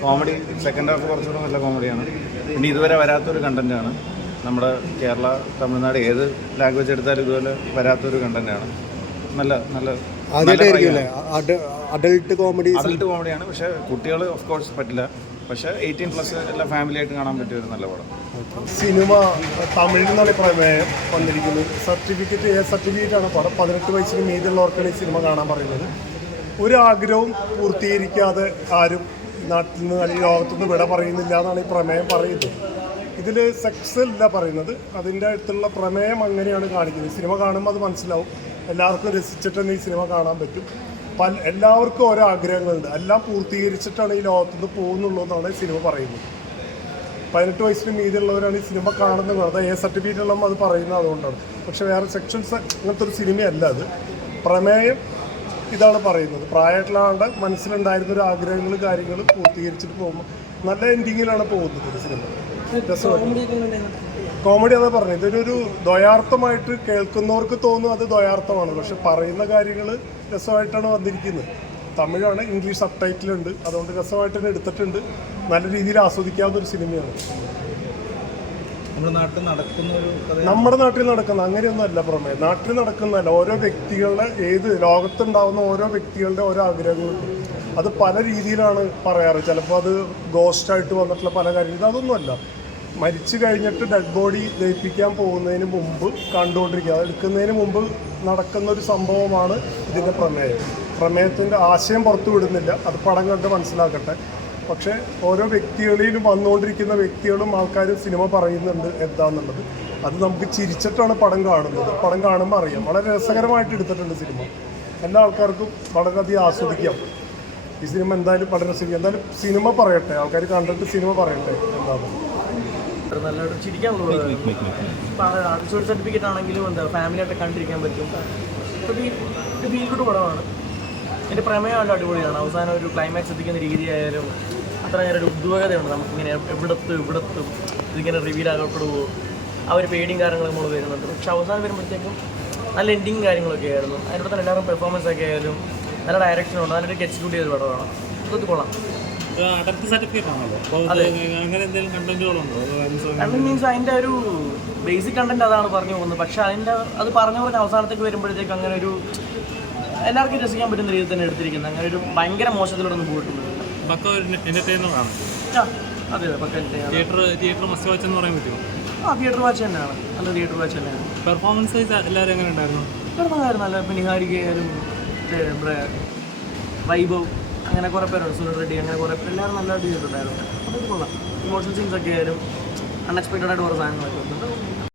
Comedy second half കുറച്ചുകൂടെ നല്ല കോമഡിയാണ്. പിന്നെ ഇതുവരെ വരാത്തൊരു കണ്ടൻറ്റാണ്. നമ്മുടെ കേരള, തമിഴ്നാട് ഏത് ലാംഗ്വേജ് എടുത്താലും ഇതുപോലെ വരാത്തൊരു കണ്ടൻറ്റാണ്. നല്ല നല്ല അഡൾട്ട് കോമഡിയാണ്. പക്ഷേ കുട്ടികൾ ഓഫ് കോഴ്സ് പറ്റില്ല. പക്ഷേ 18+ എല്ലാ ഫാമിലി ആയിട്ട് കാണാൻ പറ്റിയ ഒരു നല്ല പടം. സിനിമ തമിഴിൽ നിന്നാണ് പ്രമേയം വന്നിരിക്കുന്നത്. സർട്ടിഫിക്കറ്റാണ് പടം. 18 വയസ്സിന് മീതിയുള്ളവർക്കാണ് ഈ സിനിമ കാണാൻ പറയുന്നത്. ഒരു ആഗ്രഹവും പൂർത്തീകരിക്കാതെ ആരും നാട്ടിൽ നിന്ന് അല്ലെങ്കിൽ ലോകത്തുനിന്ന് വിട പറയുന്നില്ല എന്നാണ് ഈ പ്രമേയം പറയുന്നത്. ഇതിൽ സെക്സ് അല്ല പറയുന്നത്, അതിൻ്റെ അടുത്തുള്ള പ്രമേയം അങ്ങനെയാണ് കാണിക്കുന്നത്. സിനിമ കാണുമ്പോൾ അത് മനസ്സിലാവും. എല്ലാവർക്കും രസിച്ചിട്ട് തന്നെ ഈ സിനിമ കാണാൻ പറ്റും. എല്ലാവർക്കും ഓരോ ആഗ്രഹങ്ങളുണ്ട്, എല്ലാം പൂർത്തീകരിച്ചിട്ടാണ് ഈ ലോകത്തുനിന്ന് പോകുന്നുള്ളൂ എന്നാണ് ഈ സിനിമ പറയുന്നത്. 18 വയസ്സിന് മീതിയുള്ളവരാണ് ഈ സിനിമ കാണുന്നത്. അത് സർട്ടിഫിക്കറ്റ് ഉള്ളപ്പോൾ അത് പറയുന്നത് അതുകൊണ്ടാണ്. പക്ഷേ വേറെ സെക്ഷൻസ് അങ്ങനത്തെ ഒരു സിനിമയല്ല അത്. പ്രമേയം ഇതാണ് പറയുന്നത്. പ്രായമായിട്ടുള്ള ആളുടെ മനസ്സിലുണ്ടായിരുന്നൊരു ആഗ്രഹങ്ങൾ കാര്യങ്ങൾ പൂർത്തീകരിച്ചിട്ട് പോകുമ്പോൾ നല്ല എൻഡിങ്ങിലാണ് പോകുന്നത് ഒരു സിനിമ. കോമഡി അതാ പറഞ്ഞത്. ഇതൊരു ദ്വയാർത്ഥമായിട്ട് കേൾക്കുന്നവർക്ക് തോന്നും അത് ദ്വയാർത്ഥമാണ്. പക്ഷെ പറയുന്ന കാര്യങ്ങൾ രസമായിട്ടാണ് വന്നിരിക്കുന്നത്. തമിഴാണ്, ഇംഗ്ലീഷ് സബ്ടൈറ്റിലുണ്ട്. അതുകൊണ്ട് രസമായിട്ട് തന്നെ എടുത്തിട്ടുണ്ട്. നല്ല രീതിയിൽ ആസ്വദിക്കാവുന്ന ഒരു സിനിമയാണ്. നമ്മുടെ നാട്ടിൽ നടക്കുന്ന അങ്ങനെയൊന്നും അല്ല പ്രമേയം. നാട്ടിൽ നടക്കുന്നതല്ല, ഓരോ വ്യക്തികളുടെ ലോകത്തുണ്ടാവുന്ന ഓരോ വ്യക്തികളുടെ ഓരോ ആഗ്രഹങ്ങളുണ്ട്. അത് പല രീതിയിലാണ് പറയാറ്. ചിലപ്പോൾ അത് ഗോസ്റ്റായിട്ട് വന്നിട്ടുള്ള പല കാര്യങ്ങളും. അതൊന്നുമല്ല, മരിച്ചു കഴിഞ്ഞിട്ട് ഡെഡ് ബോഡി ദഹിപ്പിക്കാൻ പോകുന്നതിന് മുമ്പ് കണ്ടുകൊണ്ടിരിക്കുക, അത് എടുക്കുന്നതിന് മുമ്പ് നടക്കുന്ന ഒരു സംഭവമാണ് ഇതിൻ്റെ പ്രമേയം. പ്രമേയത്തിൻ്റെ ആശയം പുറത്തു വിടുന്നില്ല, അത് പടം കണ്ട് മനസ്സിലാക്കട്ടെ. പക്ഷേ ഓരോ വ്യക്തികളിലും വന്നുകൊണ്ടിരിക്കുന്ന വ്യക്തികളും ആൾക്കാരും സിനിമ പറയുന്നുണ്ട് എന്താണെന്നുള്ളത്. അത് നമുക്ക് ചിരിച്ചിട്ടാണ് പടം കാണുന്നത്. പടം കാണുമ്പോൾ അറിയാം. വളരെ രസകരമായിട്ട് എടുത്തിട്ടുണ്ട് സിനിമ. എല്ലാ ആൾക്കാർക്കും വളരെയധികം ആസ്വദിക്കാം ഈ സിനിമ. എന്തായാലും വളരെ രസിക്കാം. എന്തായാലും സിനിമ പറയട്ടെ, ആൾക്കാർ കണ്ടിട്ട് സിനിമ പറയട്ടെ എന്താണ്. നല്ലതായിട്ട് ചിരിക്കാനുള്ളത് സർട്ടിഫിക്കറ്റ് ആണെങ്കിലും എന്താ ഫാമിലിയായിട്ട് കണ്ടിരിക്കാൻ പറ്റും. ഒരു ഫീൽ ഗുഡ് പടമാണ്. എൻ്റെ പ്രമേയം നല്ല അടിപൊളിയാണ്. അവസാനം ഒരു ക്ലൈമാക്സ് എത്തിക്കുന്ന രീതി ആയാലും അത്ര നേരം ഒരു ഉദ്വേഗതയുണ്ട്. നമുക്കിങ്ങനെ ഇവിടത്തും ഇതിങ്ങനെ റിവീൽ ആകപ്പെടുമോ ആ ഒരു പേടിയും കാര്യങ്ങളും നമ്മൾ വരുന്നുണ്ട്. പക്ഷെ അവസാനം വരുമ്പോഴത്തേക്കും നല്ല എൻഡിങ് കാര്യങ്ങളൊക്കെ ആയിരുന്നു. അതിനോട് തന്നെ എല്ലാവരും പെർഫോമൻസ് ഒക്കെ ആയാലും നല്ല ഡയറക്ഷനുണ്ട്. നല്ലൊരു എക്സിക്യൂട്ട് ചെയ്ത പടമാണ്. അതൊക്കെ കൊള്ളാം. കണ്ടന്റ് മീൻസ് അതിൻ്റെ ഒരു ബേസിക് കണ്ടന്റ് അതാണ് പറഞ്ഞു പോകുന്നത്. പക്ഷെ അത് പറഞ്ഞു പറഞ്ഞ അവസാനത്തേക്ക് വരുമ്പോഴത്തേക്ക് അങ്ങനെ ഒരു എല്ലാവർക്കും രസിക്കാൻ പറ്റുന്ന രീതിയിൽ തന്നെ എടുത്തിരിക്കുന്നത്. അങ്ങനെ ഒരു ഭയങ്കര മോശത്തിലൂടെ പോയിട്ടുണ്ട്. അതെ തിയേറ്റർ മസ്റ്റ് വാച്ച് എന്ന് പറയാൻ പറ്റുമോ? തിയേറ്റർ വാച്ച് തന്നെയാണ്. നല്ല തിയേറ്റർ വാച്ച് തന്നെയാണ്. പെർഫോമൻസ് എല്ലാവരും എങ്ങനെ ഉണ്ടായിരുന്നു? നല്ല ഇപ്പം നിഹാരികയായാലും വൈഭവ് അങ്ങനെ കുറേ പേരുണ്ട്, സുനിൽ റെഡ്ഡി, അങ്ങനെ കുറേ എല്ലാവരും നല്ലതായിട്ട് ചെയ്തിട്ടുണ്ടായിരുന്നു. അതൊക്കെ കൊള്ളാം. ഇമോഷണൽ സീൻസ് ഒക്കെ ആയാലും അൺഎക്സ്പെക്റ്റഡ് ആയിട്ട് കുറേ സാധനങ്ങളൊക്കെ ഉണ്ട്.